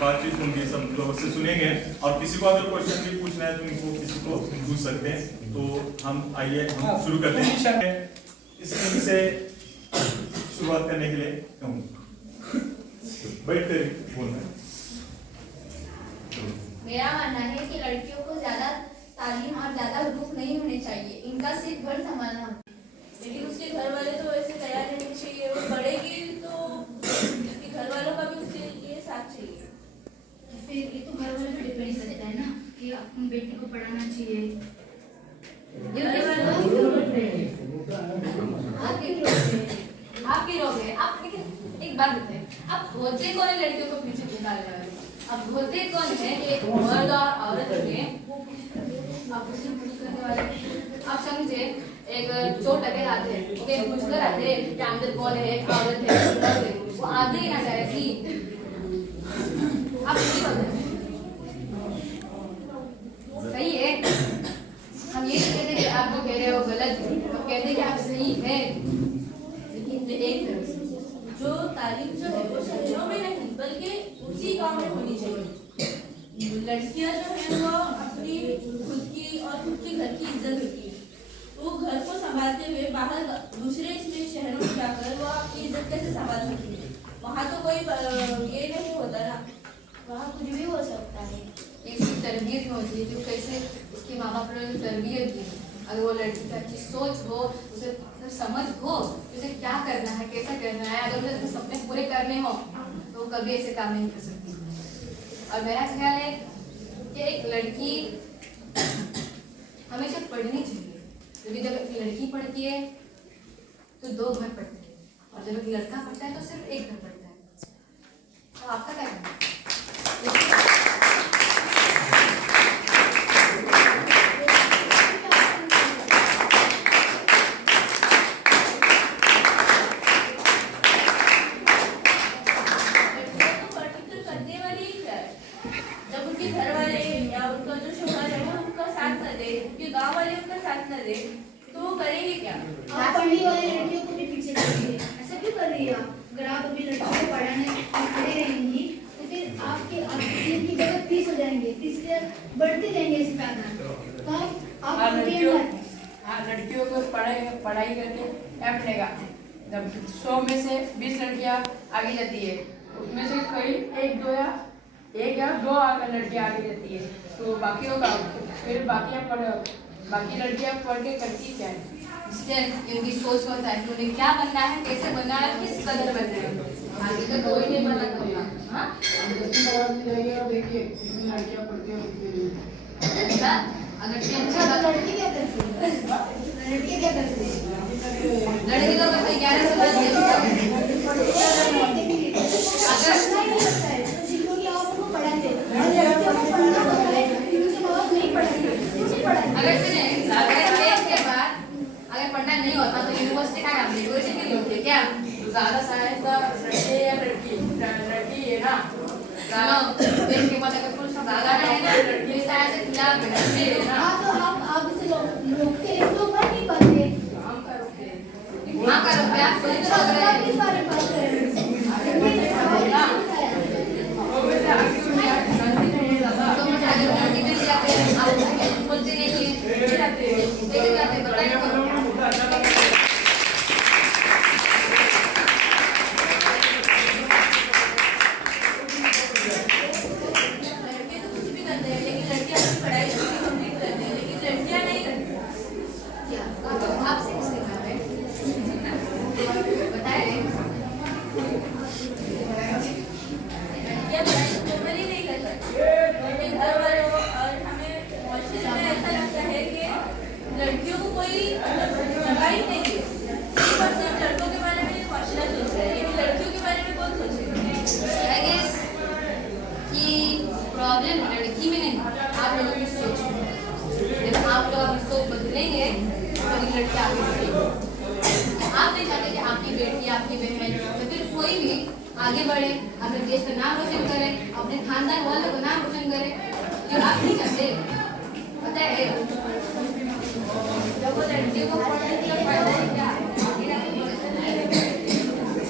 बातचीत होंगी, सब लोगों से सुनेंगे। और किसी को अगर क्वेश्चन भी पूछना है तो इनको किसी को पूछ सकते हैं। तो हम आइए हम शुरू करते हैं। इस दिन से शुरुआत करने के लिए कहूँगा, बैठ कर बोलना। मेरा मानना है कि लड़कियों को ज्यादा तालीम और ज्यादा हुकूक नहीं होने चाहिए, इनका सिर्फ घर संभालना। लेकिन उसके घर वाले तो वैसे तैयार रहने चाहिए। वो बढ़ेगी तो उसके घर वालों का भी उसके लिए साथ चाहिए। फिर ये तो घर वालों पे डिपेंड करता है ना कि अपनी बेटी को पढ़ाना चाहिए। आपके रोग है। आप लेकिन एक बात बताएं, आप होते कौन है लड़कियों को पीछे निकालने वाले? अब होते कौन है? एक मर्द और औरत में आप उसे पूछ करने वाले। आप समझे, एक चोट लगे आते हैं, ओके, पूछ कर आते हैं कि अंदर कौन है, औरत है, मर्द है, वो आगे ही ना जाए कि आप सही बात है, सही है। हम ये नहीं कहते कि आप जो कह रहे हो गलत है, हम कहते हैं कि आप सही है। लेकिन एक तरफ से जो तालीम जो है वो शहरों में नहीं बल्कि उसी गांव में होनी चाहिए। लड़कियां जो है वो अपनी खुद की और खुद के घर की इज्जत होती है। वो घर को संभालते हुए बाहर दूसरे इसमें शहरों में जाकर वो अपनी इज्जत कैसे संभाल सकती है? वहाँ तो कोई ये नहीं होता ना, वहाँ कुछ भी हो सकता है। इसकी तरबियत में होती है, जो कैसे उसके माँ बाप ने तरबियत दी। अगर वो लड़की की अच्छी सोच हो, उसे समझ हो, उसे क्या करना है, कैसा करना है, अगर उसे अपने सपने पूरे करने हो तो कभी ऐसे काम नहीं कर सकती। और मेरा ख्याल है कि एक लड़की हमेशा पढ़नी चाहिए, क्योंकि जब एक लड़की पढ़ती है तो 2 घर पढ़ते हैं, और जब एक लड़का पढ़ता है तो सिर्फ 1 घर पढ़ता है। तो आपका क्या कहना है? तो वो करेंगे क्या? आप पढ़ने वाली लड़कियों को भी पीछे छोड़िए। ऐसा क्यों कर रही है आप? अगर आप अभी लड़कियों को पढ़ाने खड़े रहेंगी तो फिर आपके की जगह 30 हो जाएंगे, 30 से बढ़ते जाएंगे ऐसे पैदा। तो आप लड़कियों को पढ़ाई करके क्या मिलेगा? जब 100 में से 20 लड़कियां आगे जाती है, उसमें से कोई 1 या 2 लड़कियां आगे जाती है, तो बाकियों का फिर बाकी लड़कियां पढ़ के करती क्या है? इसलिए इनकी सोच होता है कि उन्हें क्या बनना है, कैसे बनना है, किस कदर बनना है। आगे तो कोई नहीं बना होगा। हाँ, देखिए कितनी लड़कियां पढ़ती हैं। अच्छा, अगर टेंशन लड़की क्या करती है? लड़की क्या करती है? लड़की तो बस 11 से 12 अगर पढ़ना नहीं होता तो यूनिवर्सिटी का काम यूनिवर्सिटी नहीं होती क्या? ज्यादा सहायता लड़के या लड़की है ना, के बाद अगर कुछ ज्यादा है ना, लड़की सहायता खिलाफ है ना। हाँ, तो आप इसे रोकते हैं तो कर नहीं पाते। हम का रोकते हैं। हाँ करो, आप सोच रहे हैं किस बारे में बात कर रहे हैं? तो मुझे अगर लड़की मिल जाते हैं, आप बोलते नहीं है, लेके जाते बताइए। लड़कियों को कोई जगह ही नहीं है, सिर्फ लड़कों के बारे में हौसला सोच रहा है, लेकिन लड़कियों के बारे में कौन सोचेगा? I guess कि प्रॉब्लम लड़की में नहीं, आप लोगों की सोच में। जब आप लोग अपनी सोच बदलेंगे तो लड़की आगे बढ़ेगी। आप नहीं चाहते कि आपकी बेटी, आपकी बहन तो फिर कोई भी आगे बढ़े, अपने देश का नाम रोशन करे, अपने खानदान वालों का नाम रोशन करे, जो आप नहीं चाहते। पता है जब वो लड़कियों को पढ़ने का फायदा ही क्या है?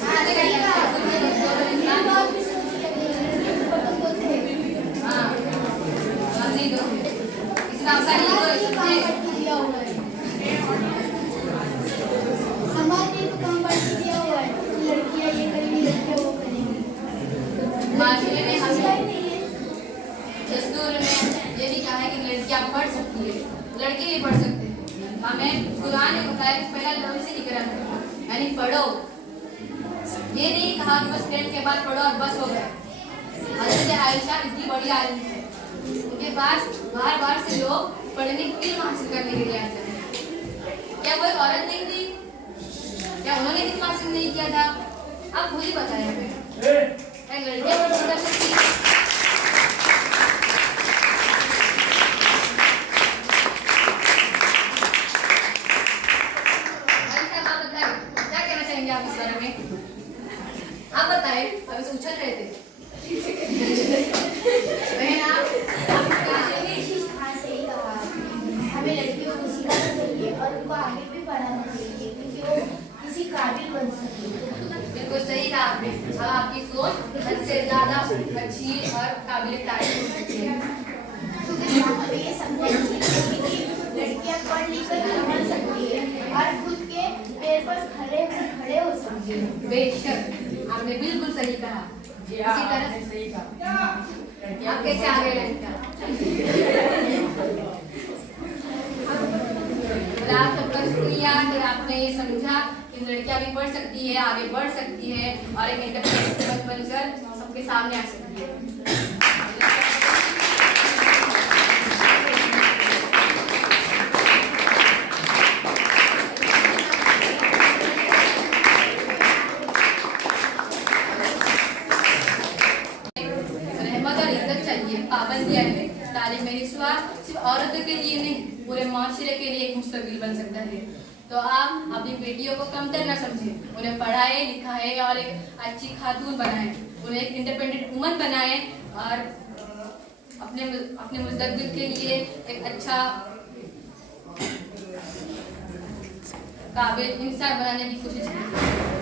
हाँ, हमें कुरान ने बताया कि पहला लफ्ज़ से इकरा करो, यानी पढ़ो। ये नहीं कहा कि बस 10 के बाद पढ़ो और बस हो गया। हज़रत आयशा इतनी बड़ी आलिम है, उनके पास बार-बार से लोग पढ़ने की इल्म हासिल करने के लिए आते हैं। क्या कोई औरत नहीं थी? क्या उन्होंने इल्म हासिल नहीं किया था? आप खुद ही बताएं हमें। लड़कियां को छोटा सा आप इस बारे में आप बताएं। अभी से उछल रहे थे बहन हाँ सही कहा। हमें लड़कियों को सिखाना चाहिए और उनको आगे भी बढ़ाना चाहिए क्योंकि वो किसी काबिल बन सके। बिल्कुल सही कहा आपने। अब आपकी सोच हद से ज्यादा अच्छी और काबिल तारीफ हो सकती है। हमें ये समझना चाहिए कि लड़कियां पढ़ लिख कर कमा सकती है और खुद के पैर पर खड़े हो सकती है। बेशक आपने बिल्कुल सही कहा। इसी तरह सही कहा। आप कैसे आगे लड़कियां आप सबका शुक्रिया कि आपने ये समझा कि लड़कियां भी पढ़ सकती है, आगे बढ़ सकती है और एक इंडिपेंडेंट बनकर सबके सामने आ सकती है। पाबंदियां है। तालीम में रिश्वा सिर्फ औरतों के लिए नहीं, पूरे माशरे के लिए एक मुस्तकबिल बन सकता है। तो आप अपनी बेटियों को कमतर न समझें, उन्हें पढ़ाए लिखाए और एक अच्छी खातून बनाएं, उन्हें एक इंडिपेंडेंट वुमन बनाएं और अपने मुस्तकबिल के लिए एक अच्छा काबिल इंसान बनाने की कोशिश करें।